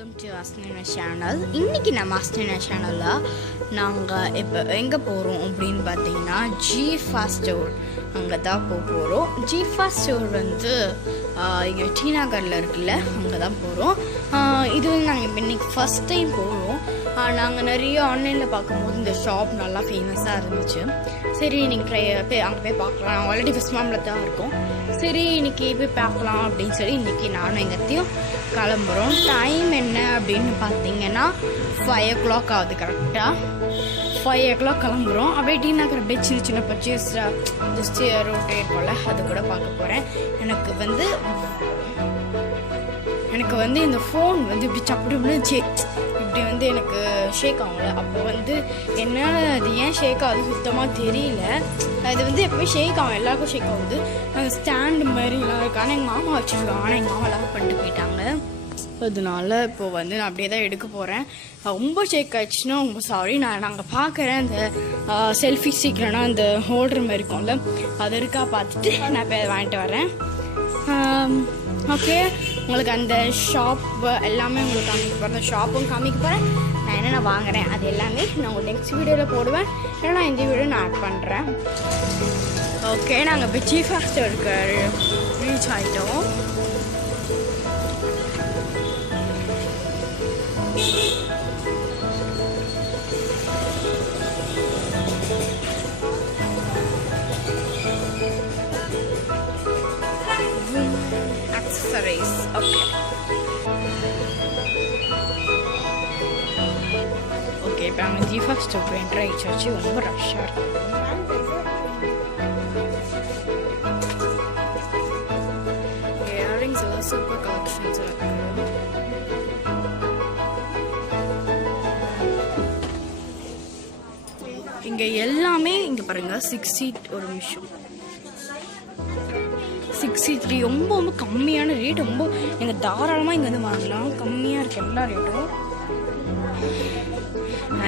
Welcome to அஸ்னினா channel. இன்றைக்கி நம்ம அஸ்னினா சேனலில் நாங்கள் இப்போ எங்கே போகிறோம் அப்படின்னு பார்த்தீங்கன்னா ஜிஃபாஸ்ட் ஸ்டோர் அங்கே தான் போகிறோம். ஜிஃபாஸ்ட் ஸ்டோர் வந்து இங்கே டி நகரில் இருக்குல்ல, அங்கே தான் போகிறோம். இது வந்து நாங்கள் இப்போ இன்றைக்கி ஃபஸ்ட் டைம் போகிறோம். நாங்கள் நிறைய ஆன்லைனில் பார்க்கும்போது இந்த ஷாப் நல்லா ஃபேமஸாக இருந்துச்சு. சரி இன்றைக்கி அங்கே போய் பார்க்கலாம். ஆல்ரெடி ஃபஸ்ட் மாமில் தான் இருக்கோம். சரி இன்றைக்கி போய் பார்க்கலாம் அப்படின்னு சொல்லி இன்றைக்கி நானும் எங்கத்தையும் கிளம்புறோம். டைம் என்ன அப்படின்னு பார்த்தீங்கன்னா 5 o'clock ஆகுது. கரெக்டாக 5 o'clock கிளம்புறோம். அப்படியே டி நகர் அப்படியே சின்ன சின்ன பர்ச்சேஸ் ஜஸ்ட் ரோட்டே இருக்கும்ல, அது கூட பார்க்க போகிறேன். எனக்கு வந்து இந்த ஃபோன் வந்து இப்படி சப்படி இப்படி வந்து எனக்கு ஷேக் ஆகல. அப்போ வந்து என்ன அது ஏன் ஷேக் ஆகுது சுத்தமாக தெரியல. அது வந்து எப்போவுமே ஷேக் ஆகும், எல்லாருக்கும் ஷேக் ஆகுது. அந்த ஸ்டாண்டு மாதிரிலாம் இருக்கு. ஆனால் எங்கள் மாமா வச்சுருக்காங்க. ஆனால் எங்கள் மாமா லாக் பண்ணிட்டு போயிட்டாங்க. அதனால இப்போது வந்து நான் அப்படியே தான் எடுக்க போகிறேன். ரொம்ப ஷேக் ஆகிடுச்சுன்னா ரொம்ப சாரி. நாங்கள் பார்க்குறேன் அந்த செல்ஃபி ஸ்டிக்லனா அந்த ஹோல்டர் மாதிரி இருக்கும்ல, அது இருக்கா பார்த்துட்டு நான் இப்போ வாங்கிட்டு வரேன். ஓகே, உங்களுக்கு அந்த ஷாப் எல்லாமே உங்களுக்கு காமிக்க போகிறேன். அந்த ஷாப்பும் காமிக்க போகிறேன். நான் என்னென்ன வாங்குறேன் அது எல்லாமே நான் உங்களுக்கு நெக்ஸ்ட் வீடியோவில் போடுவேன். ஏன்னா இந்த வீடியோ நான் ஆட் பண்ணுறேன். ஓகே, நாங்கள் இப்போ ஜிஃபாஸ்ட் ஸ்டோருக்கு ரீச் ஆகிட்டோம். Accessories. ஓகே இப்போ நாங்கள் ஜிஃபாஸ்ட் ஸ்டோருக்கு என்ட்ரு ஆகிடுச்சு. ரொம்ப ரஷ்ஷாக இருக்கும். இயரிங்ஸ் எல்லாம் சூப்பர் கலெக்ஷன்ஸ் இருக்கு. இங்கே எல்லாமே இங்கே பாருங்கள் 6 seat. ஒரு நிமிஷம், 63 ரொம்ப ரொம்ப கம்மியான ரேட். ரொம்ப எங்கள் தாராளமாக இங்கே வந்து வாங்கலாம். கம்மியாக இருக்குது எல்லா ரேட்டும்.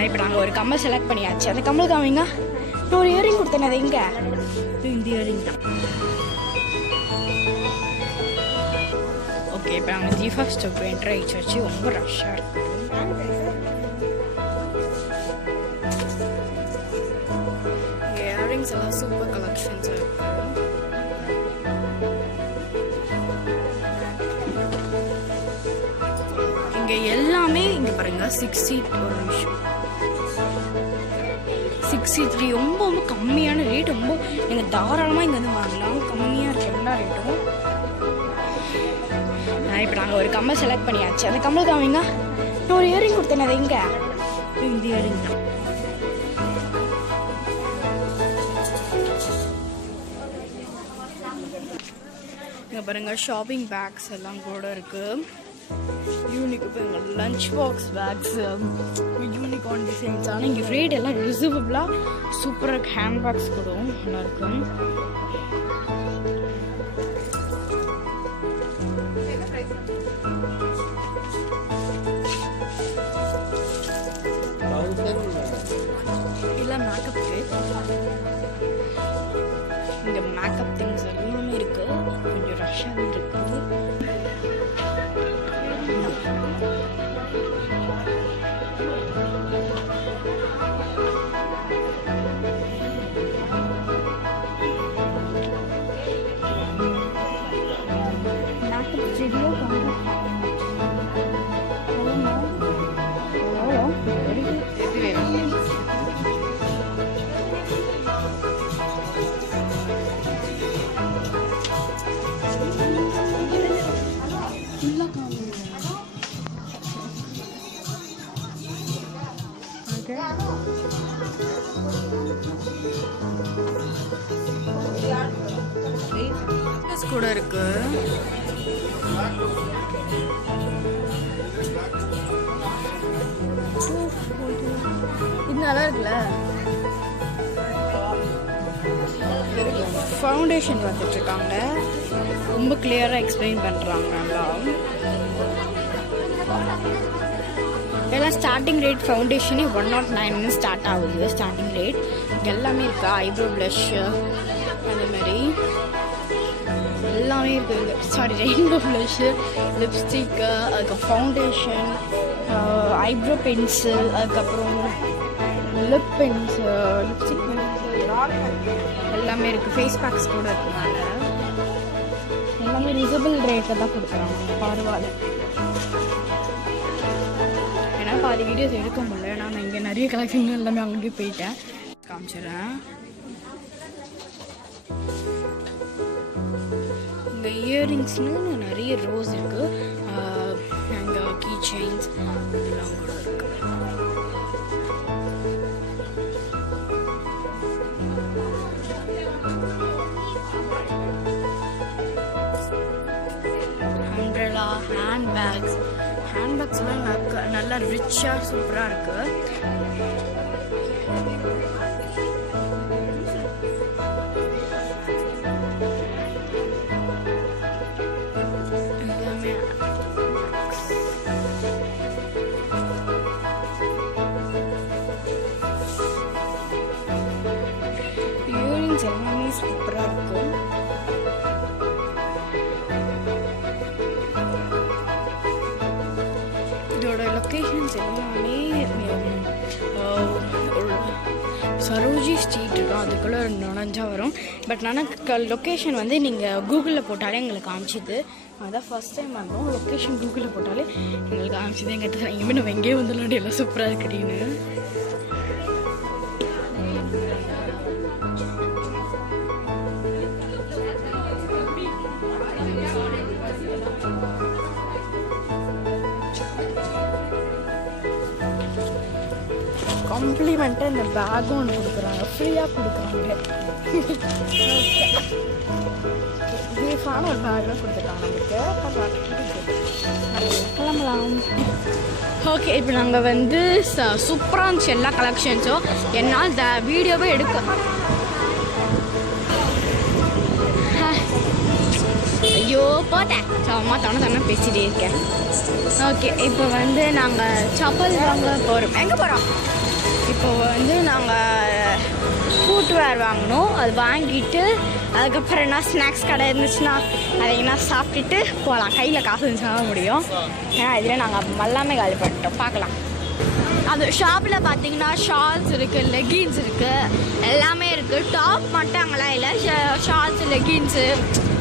இப்போ நாங்கள் ஒரு கம்மல் செலக்ட் பண்ணியாச்சு. அந்த கம்மல் காமிங்க. நான் ஒரு இயரிங் கொடுத்தேன். அது எங்கே? இந்த இயரிங் தான். ஓகே இப்போ நாங்கள் ஜிஃபாஸ்ட் ஸ்டோருக்கு என்ட்ரு ஆகிடுச்சு. ரொம்ப ரஷ்ஷாக இருக்குது. இயரிங்ஸ் எல்லாம் சூப்பர் கலெக்ஷன்ஸ் இருக்கு. இங்கே எல்லாமே இங்கே பாருங்கள் 6 seat. ஒரு நிமிஷம், 63 ரொம்ப ரொம்ப கம்மியான ரேட். ரொம்ப எங்கள் தாராளமாக இங்கே வந்து வாங்கலாம். கம்மியாக இருக்குது எல்லா ரேட்டும். இப்போ நாங்கள் ஒரு கம்மல் செலக்ட் பண்ணியாச்சு. அந்த கம்மல் காமிங்க. நான் ஒரு இயரிங் கொடுத்தேன். அது எங்கே? இந்த இயரிங் தான். இங்கே பாருங்கள் ஷாப்பிங் பேக்ஸ் எல்லாம் கூட இருக்குது. Unique lunch box bags, unicorn designs. ஆனால் இங்கே ரேட் எல்லாம் ரிசர்வபிளாக சூப்பராக இருக்குது. ஹேண்ட் பேக்ஸ் கூட நல்லாயிருக்கும். இல்லை மேக்கப்புக்கு இங்கே மேக்கப் திங்ஸ் எல்லாமே இருக்குது. கொஞ்சம் ரஷ்ஷாக இருக்குது. கூட இருக்கு. இது நல்லா இருக்குல்ல. ஃபவுண்டேஷன் வந்துட்டு இருக்காங்க. ரொம்ப கிளியராக எக்ஸ்பிளைன் பண்ணுறாங்க. நல்லா எல்லாம் ஸ்டார்டிங் ரேட் ஃபவுண்டேஷனே 109 ஸ்டார்ட் ஆகுது. ஸ்டார்டிங் ரேட் எல்லாமே இருக்கா. ஐப்ரோ ப்ளஷ் அந்த மாதிரி எல்லாமே இருக்குது. சாரி, ரெயின்போ ப்ளஷ்ஷு, லிப்ஸ்டிக்கு, அதுக்கு ஃபவுண்டேஷன், ஐப்ரோ பென்சில், அதுக்கப்புறம் லிப் பென்சில், லிப்ஸ்டிக் பென்சில் எல்லாமே இருக்குது. ஃபேஸ் பேக்ஸ் கூட இருக்குனால எல்லாமே ரிசபிள் ரேட்டை தான் கொடுக்குறாங்க. பரவாயில்ல. ஏன்னா பாதி வீடியோஸ் எடுக்க முடியல. நான் இங்கே நிறைய கலெக்ஷன் எல்லாமே அங்கேயே போயிட்டேன். காமிச்சிடுறேன். இங்கே இயரிங்ஸ்னு நிறைய ரோஸ் இருக்குது. அங்கே கீ செயின்ஸ் இதெல்லாம் கூட இருக்குது. அம்ப்ரெல்லா, ஹேண்ட்பேக்ஸ்லாம் நல்லா ரிச்சாக சூப்பராக இருக்குது. இயரிங்ஸ் எல்லாமே சூப்பராக இருக்கும். இதோட லொக்கேஷன்ஸ் எல்லாமே சரோஜி ஸ்ட்ரீட் இருக்கும். அதுக்குள்ளே நுழைஞ்சா வரும். பட் ஆனால் லொக்கேஷன் வந்து நீங்கள் கூகுளில் போட்டாலே எங்களுக்கு காமிச்சிது. அதான் ஃபஸ்ட் டைம் வந்தோம். லொக்கேஷன் கூகுளில் போட்டாலே எங்களுக்கு காமிச்சிது. எங்கிட்ட எங்கேயுமே நம்ம எங்கேயே வந்துடலாம், எல்லாம் சூப்பராக இருக்குன்னு. காம்ப்ளிமெண்ட்டாக இந்த பேக்கும் ஒன்று கொடுக்குறாங்க, ஃப்ரீயாக கொடுக்குறாங்க. சேஃபான ஒரு பேக்லாம் கொடுத்துருக்காங்க நமக்கு. கிளம்பலாம். ஓகே, இப்போ நாங்கள் வந்து சூப்பராக இருந்துச்சு எல்லா கலெக்ஷன்ஸும். என்னால் வீடியோவே எடுக்க ஐயோ போட்டேன். அம்மா தானே பேசிகிட்டே இருக்கேன். ஓகே, இப்போ வந்து நாங்கள் சப்பல் வாங்க போகிறோம். எங்கே போகிறோம்? இப்போ வந்து நாங்கள் ஃபுட்வேர் வாங்கினோம். அது வாங்கிட்டு அதுக்கப்புறம் என்ன ஸ்நாக்ஸ் கடை இருந்துச்சுன்னா அதை என்ன சாப்பிட்டுட்டு போகலாம். கையில் காசு இருந்துச்சுன்னா முடியும். ஏன்னா இதில் நாங்கள் எல்லாமே காலி பண்ணிட்டோம். பார்க்கலாம். அந்த ஷாப்பில் பார்த்தீங்கன்னா ஷால்ஸ் இருக்குது, லெகின்ஸ் இருக்குது, எல்லாமே இருக்குது. டாப் மட்டும் அங்கெல்லாம் இல்லை. ஷால்ஸ், லெகின்ஸு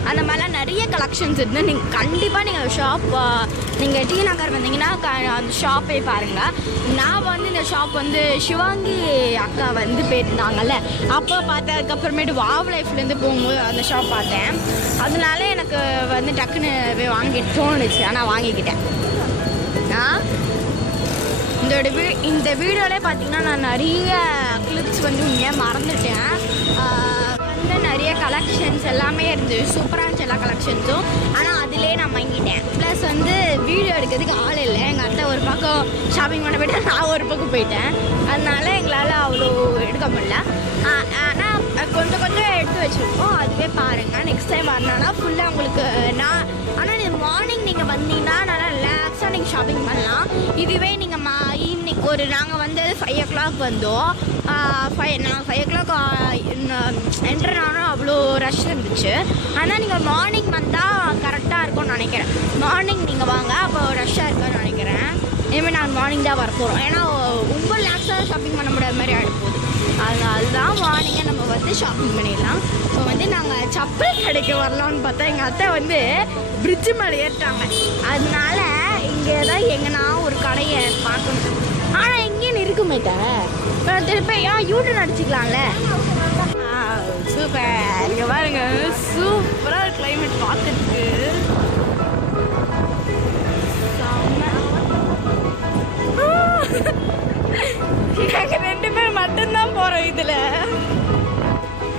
அந்த மாதிரிலாம் நிறைய கலெக்ஷன்ஸ் இருக்குது. நீங்கள் கண்டிப்பாக நீங்கள் நீங்கள் டி நகர் வந்தீங்கன்னா அந்த ஷாப்பே பாருங்கள். நான் வந்து இந்த ஷாப் வந்து சிவாங்கி அக்கா வந்து போயிருந்தாங்கல்ல, அப்போ பார்த்தேன். அதுக்கப்புறமேட்டு வாவ் லைஃப்லேருந்து போகும்போது அந்த ஷாப் பார்த்தேன். அதனால எனக்கு வந்து டக்குன்னு போய் வாங்கிட்டு தோணுச்சு. ஆனால் வாங்கிக்கிட்டேன். இந்த வீடியோவிலே பார்த்தீங்கன்னா நான் நிறைய கிளிப்ஸ் வந்து உண்மையாக மறந்துட்டேன். வந்து நிறைய கலெக்ஷன்ஸ் எல்லாமே இருந்துச்சு. சூப்பராக இருந்துச்சு எல்லா கலெக்ஷன்ஸும். ஆனால் அதிலே நான் வாங்கிட்டேன். ப்ளஸ் வந்து வீடியோ எடுக்கிறதுக்கு ஆள் இல்லை. எங்கள் அத்தை ஒரு பக்கம் ஷாப்பிங் பண்ண போய்ட்டு நான் ஒரு பக்கம் போயிட்டேன். அதனால எங்களால் அவ்வளோ எடுக்க முடியல. ஆனால் கொஞ்சம் எடுத்து வச்சுருக்கோம். அதுவே பாருங்கள். நெக்ஸ்ட் டைம் வரணும்னா ஃபுல்லாக உங்களுக்கு ஆனால் நீங்கள் மார்னிங் நீங்கள் வந்தீங்கன்னா நல்லா ரிலாக்ஸாக நீங்கள் ஷாப்பிங் பண்ணலாம். இதுவே நீங்கள் ஈவினிங் நாங்கள் வந்து 5 o'clock வந்தோம். நாங்கள் 5 o'clock என்ட்ரு ஆனோம். அவ்வளோ ரஷ் இருந்துச்சு. ஆனால் நீங்கள் மார்னிங் வந்தால் கரெக்டாக இருக்கும்னு நினைக்கிறேன். மார்னிங் நீங்கள் வாங்க, அப்போ ரஷ்ஷாக இருக்குன்னு நினைக்கிறேன். இனிமேல் நாங்கள் மார்னிங் தான் வர போகிறோம். ஏன்னா ரொம்ப ரிலாக்ஸாக ஷாப்பிங் பண்ண முடியாத மாதிரி ஆகிடுப்போகுது. அதுதான் மார்னிங்கே நம்ம வந்து ஷாப்பிங் பண்ணிடலாம். இப்போ வந்து நாங்கள் சப்பல் கடைக்கு வரலாம்னு பார்த்தா எங்கள் அத்தை வந்து பிரிட்ஜு மேலே ஏறிட்டாங்க. அதனால இங்கே தான் எங்கன்னா ஒரு கடையை பார்க்கணும். ஆனால் எங்கேயும் இருக்க மாட்டேன். திருப்பி யூடியூப் அடிச்சுக்கலாம்ல. சூப்பர். இங்கே பாருங்க, சூப்பராக கிளைமேட் பார்த்துருக்கு. நாங்கள் 2 பேர் மட்டும்தான் போகிறோம். இதில்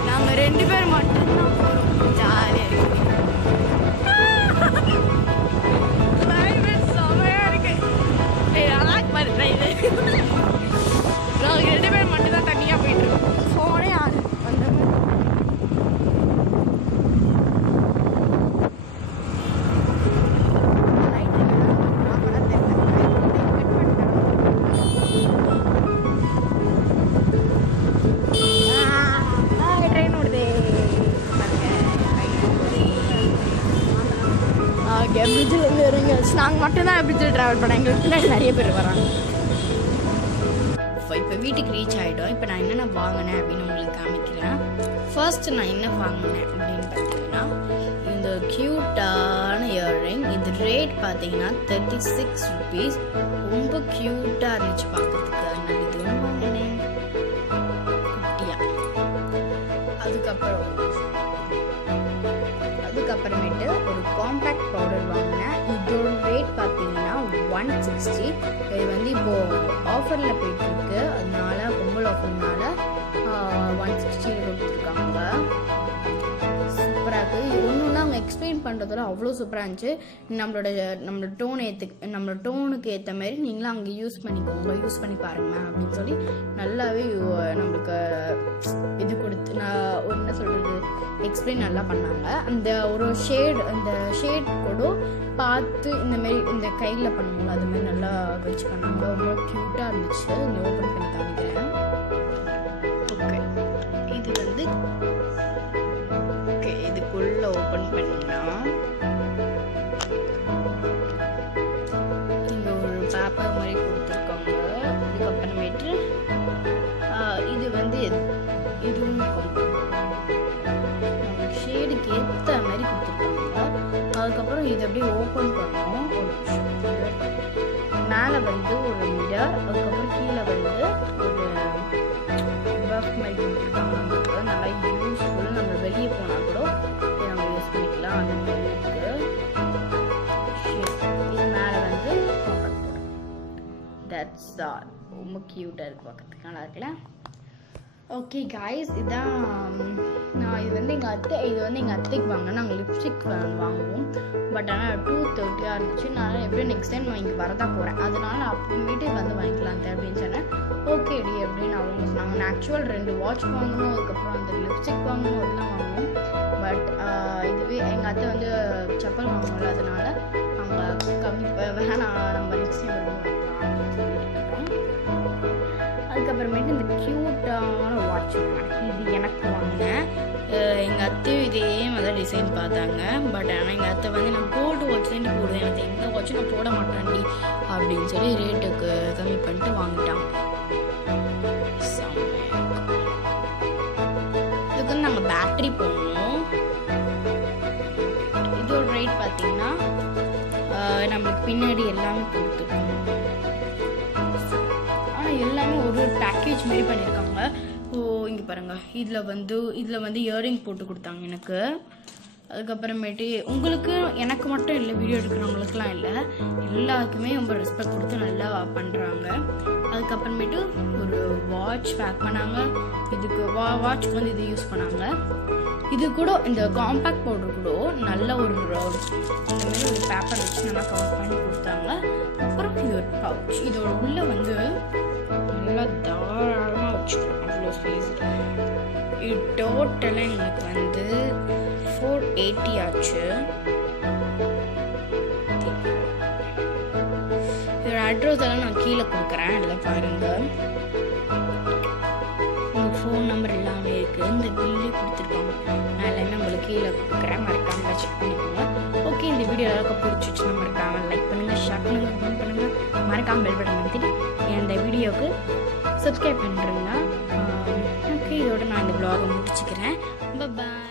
நாங்கள் 2 பேர் மட்டும்தான் போகிறோம். ஜாலியாக இருக்கு. கிளைமேட் செமையாக இருக்கு. அழகாக பாருங்க. இது நாங்கள் 2 பேர் மட்டும்தான் தனியாக போயிட்டுருக்கோம். ஃபோனே ஆடு அந்த மாதிரி. மட்டும்தான் எப்படி சொல்லி ட்ராவல் பண்ணேன். எங்களுக்கு பின்னாடி நிறைய பேர் வராங்க. இப்போ வீட்டுக்கு ரீச் ஆகிடும். இப்போ நான் என்னென்ன வாங்கினேன் அப்படின்னு உங்களுக்கு காமிக்கிறேன். ஃபர்ஸ்ட் நான் என்ன வாங்கினேன் அப்படின்னு பார்த்தீங்கன்னா இந்த க்யூட்டான இயர்ரிங். இது ரேட் பார்த்தீங்கன்னா 36 rupees. ரொம்ப க்யூட்டாக இருந்துச்சு பார்க்கறதுக்கு. அதனால இது ஒன்று வாங்கினேன் குட்டியா. அதுக்கப்புறமேட்டு ஒரு காம்பேக்ட் பவுடர் வாங்கினேன். இதோட ரேட் பார்த்தீங்கன்னா 160. இது வந்து இப்போது ஆஃபரில் போயிட்டுருக்கு. அதனால பொங்கல் ஆஃபர்னால 160 கொடுத்துருக்காங்க. சூப்பராக இருக்குது. ஒன்று அவங்க எக்ஸ்பிளைன் பண்ணுறதோட அவ்வளோ சூப்பராக இருந்துச்சு. நம்மளோட டோனுக்கு ஏற்ற மாதிரி நீங்களும் அங்கே யூஸ் பண்ணி பாருங்க அப்படின்னு சொல்லி நல்லாவே நம்மளுக்கு இது கொடுத்து நான் என்ன சொல்கிறது எக்ஸ்பிளைன் நல்லா பண்ணாங்க. அந்த ஒரு ஷேட் கூட பார்த்து இந்தமாரி இந்த கையில் பண்ணுவாங்க அது மாதிரி நல்லா வச்சு பண்ணாங்க. ரொம்ப க்யூட்டாக இருந்துச்சு. இந்த ஓப்பன் பண்ணி காமிக்கிறேன். ஓகே இதுக்குள்ளே ஓப்பன் பண்ணினா இங்கே ஒரு பேப்பர் மாதிரி கொடுத்துருக்காங்க. அதுக்கப்புறமேட்டு இது வந்து இதுவும் ஷேடுக்கு ஏற்ற மாதிரி கொடுத்துருக்காங்க. அதுக்கப்புறம் இது அப்படியே ஓப்பன் பண்ணோம். மேலே வந்து ஒரு மிரர், அதுக்கப்புறம் கீழே வந்து ஒரு பஃப் மாதிரி கொடுத்துருக்காங்க. நமக்கு நல்லா யூஸ்ஃபுல். நம்ம வெளியே போனால் கூட நம்ம யூஸ் பண்ணிக்கலாம். அது மாதிரி இருக்குது. இது மேலே வந்து தட்ஸ் ஆல். ரொம்ப க்யூட்டாக இருக்குது பார்க்கறதுக்கு. நல்லா இருக்குல்ல? ஓகே காய்ஸ், இதான் நான் இது வந்து எங்கள் அத்தைக்கு வாங்கினேன். நாங்கள் லிப்ஸ்டிக் வாங்குவோம். பட் ஆனால் 230 இருந்துச்சு. நான் எப்படியும் நெக்ஸ்ட் டைம் நான் இங்கே வரதா போகிறேன். அதனால அப்புறமேட்டு வந்து வாங்கிக்கலாம் அப்படின்னு சொன்னேன். ஓகேடி அப்படின்னு அவங்க சொன்னாங்க. நான் ஆக்சுவல் 2 வாட்ச் வாங்கணும், அதுக்கப்புறம் அந்த லிப்ஸ்டிக் வாங்கணும், அதெல்லாம் வாங்கணும். பட் இதுவே எங்கள் அத்தை வந்து செப்பல் வாங்கணும்ல, அதனால அவங்க கம்மி வேணாம் நம்ம நெக்ஸ்ட் டைம் வருவோம் அப்படின்னு சொல்லிட்டு. அதுக்கப்புறமேட்டு இந்த க்யூட்டான வாட்ச் இது எனக்கு வாங்கினேன். எங்கள் அத்தையும் இதே மாதிரி டிசைன் பார்த்தாங்க. பட் ஆனால் எங்கள் அத்தை வந்து நான் கோல்டு வாட்ச் தான் போடுவேன், எனக்கு எந்த வாட்சும் நான் போட மாட்டேன்டி அப்படின்னு சொல்லி ரேட்டுக்கு கம்மி பண்ணிட்டு வாங்கிட்டாங்க. இதுக்கு வந்து நாங்கள் பேட்டரி போடணும். இதோட ரேட் பார்த்தீங்கன்னா நம்மளுக்கு பின்னாடி எல்லாமே கொடுத்துருக்கோம். ஆனால் எல்லாமே ஒரு பேக்கேஜ் மாரி பண்ணியிருக்காங்க. இங்கே பாருங்கள், இதில் வந்து இயரிங் போட்டு கொடுத்தாங்க எனக்கு. அதுக்கப்புறமேட்டு உங்களுக்கு எனக்கு மட்டும் இல்லை, வீடியோ எடுக்கிறவங்களுக்குலாம் இல்லை, எல்லாருக்குமே ரொம்ப ரெஸ்பெக்ட் கொடுத்து நல்லா பண்ணுறாங்க. அதுக்கப்புறமேட்டு ஒரு வாட்ச் பேக் பண்ணாங்க. இதுக்கு வாட்ச்க்கு வந்து இது யூஸ் பண்ணாங்க. இது கூட இந்த காம்பேக்ட் பவுடர் கூட நல்ல ஒரு இந்த மாதிரி ஒரு பேப்பர் வச்சு நல்லா கவர் பண்ணி கொடுத்தாங்க. அப்புறம் இது ஒரு பவுச். இதோட உள்ளே வந்து நல்லா தாராளமாக வச்சுக்கலாம், அவ்வளோ ஸ்பேஸ். இது டோட்டலாக எங்களுக்கு வந்து 480 ஆச்சு. இதோட அட்ரஸ் எல்லாம் நான் கீழே கொடுக்குறேன், அதில் பாருங்கள். உங்கள் ஃபோன் நம்பர் எல்லாமே இருக்குது, இந்த பில்லு கொடுத்துருக்காங்க. நான் எல்லாமே உங்களுக்கு கீழே கொடுக்குறேன், மறக்காமல் செக் பண்ணிக்கோங்க. ஓகே, இந்த வீடியோ எல்லாருக்கும் பிடிச்சிச்சுன்னா மறக்காமல் லைக் பண்ணுங்கள், ஷேர் பண்ணுங்கள், கமெண்ட் பண்ணுங்கள், மறக்காமல் பெல் பட்டன் அமைத்திட்டு இந்த வீடியோவுக்கு சப்ஸ்கிரைப் பண்ணுறேங்க. ஓகே, இதோட நான் இந்த vlog முடிச்சுக்கிறேன். பாய்.